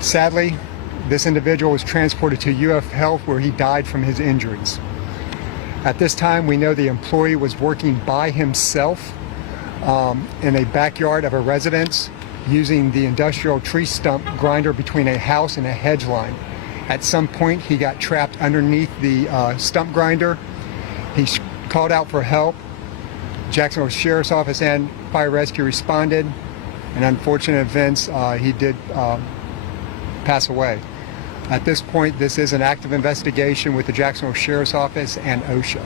Sadly, this individual was transported to UF Health where he died from his injuries. At this time, we know the employee was working by himself in a backyard of a residence using the industrial tree stump grinder between a house and a hedge line. At some point, he got trapped underneath the stump grinder. He called out for help. Jacksonville Sheriff's Office and Fire Rescue responded. In unfortunate events, he did pass away. At this point, this is an active investigation with the Jacksonville Sheriff's Office and OSHA.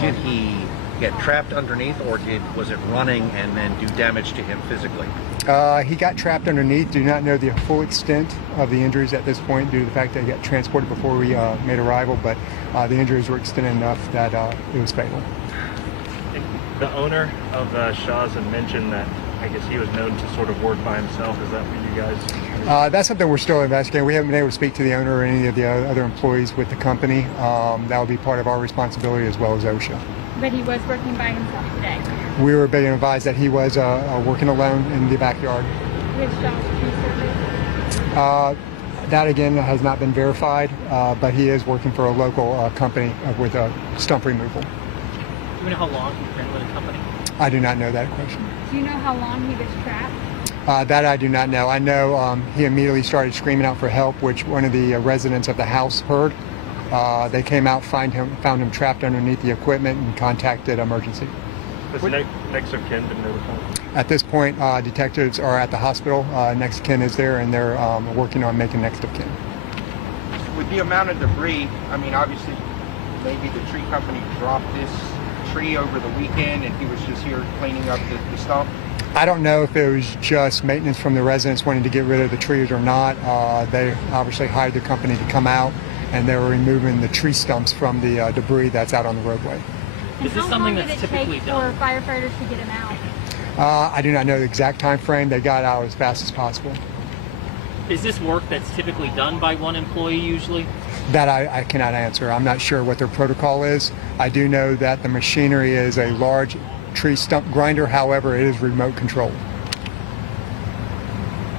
Did he get trapped underneath, or was it running and then do damage to him physically? He got trapped underneath. Do not know the full extent of the injuries at this point due to the fact that he got transported before we made arrival, but the injuries were extended enough that it was fatal. The owner of Shaw's had mentioned that I guess he was known to sort of work by himself. Is that what you guys? That's something we're still investigating. We haven't been able to speak to the owner or any of the other employees with the company. That will be part of our responsibility as well as OSHA. But he was working by himself today. We were being advised that he was working alone in the backyard. With Shaw's Tree Service? That again has not been verified, but he is working for a local company with stump removal. Do you know how long he's been with the company? I do not know that question. Do you know how long he was trapped? That I do not know. I know he immediately started screaming out for help, which one of the residents of the house heard. They came out, found him trapped underneath the equipment, and contacted emergency. Has next of kin been notified? At this point, detectives are at the hospital. Next of kin is there, and they're working on making next of kin. With the amount of debris, I mean, obviously, maybe the tree company dropped this tree over the weekend and he was just here cleaning up the stump. I don't know if it was just maintenance from the residents wanting to get rid of the trees or not. They obviously hired the company to come out, and they were removing the tree stumps from the debris that's out on the roadway. Is this something that's typically done? How long did it take for firefighters to get him out? I do not know the exact time frame. They got out as fast as possible. Is this work that's typically done by one employee usually? That I cannot answer. I'm not sure what their protocol is. I do know that the machinery is a large tree stump grinder. However, it is remote controlled.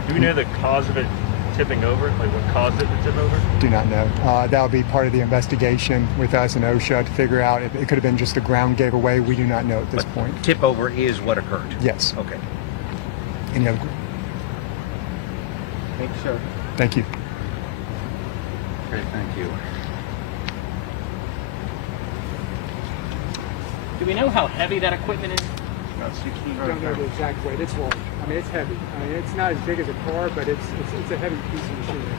Do we know the cause of it tipping over? Like what caused it to tip over? Do not know. That will be part of the investigation with us and OSHA to figure out if it could have been just the ground gave away. We do not know at this point. Tip over is what occurred? Yes. Okay. Any other? Thank you, sir. Thank you. Great, thank you. Do we know how heavy that equipment is? About 60 I don't know the exact weight. It's large. I mean, it's heavy. I mean, it's not as big as a car, but it's a heavy piece of machinery.